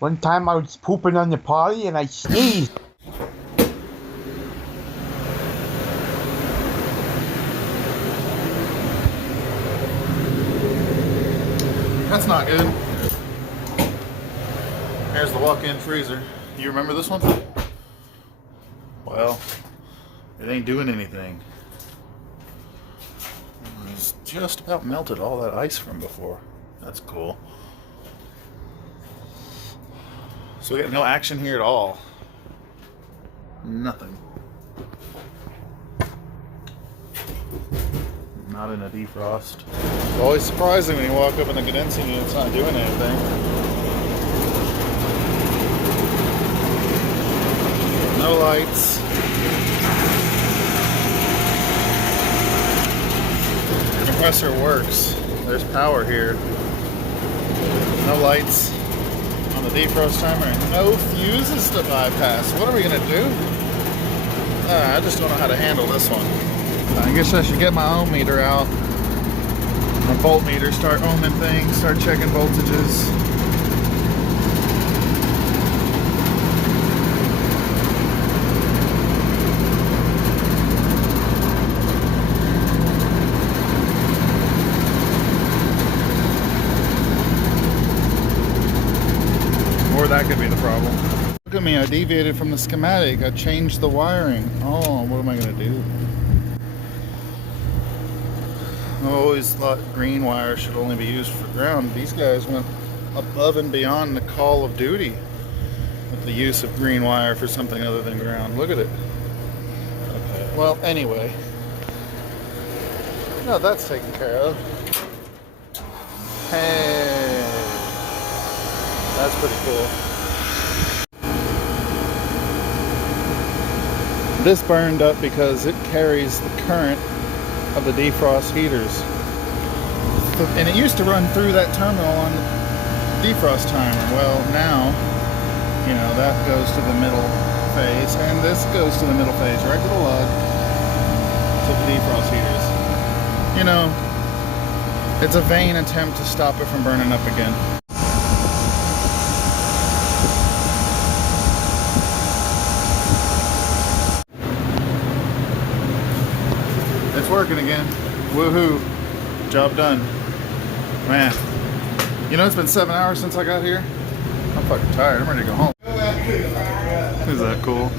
One time I was pooping on the potty and I sneezed. That's not good. Here's the walk-in freezer. You remember this one? Well, it ain't doing anything. It's just about melted all that ice from before. That's cool. So we got no action here at all. Nothing. Not in a defrost. It's always surprising when you walk up in the condensing unit, it's not doing anything. No lights. The compressor works. There's power here. No lights on the defrost timer and no fuses to bypass. What are we gonna do? I just don't know how to handle this one. I guess I should get my ohm meter out. My voltmeter, start ohming things, start checking voltages. Or that could be the problem. Look at me, I deviated from the schematic. I changed the wiring. Oh, what am I gonna do? I always thought green wire should only be used for ground. These guys went above and beyond the call of duty with the use of green wire for something other than ground. Look at it. Okay, well, anyway. No, that's taken care of. Hey, that's pretty cool. This burned up because it carries the current of the defrost heaters. And it used to run through that terminal on the defrost timer. Well, now, you know, that goes to the middle phase, and this goes to the middle phase, right to the lug, to the defrost heaters. You know, it's a vain attempt to stop it from burning up again. It's working again. Woohoo. Job done. Man. You know, it's been 7 hours since I got here. I'm fucking tired. I'm ready to go home. Isn't that cool?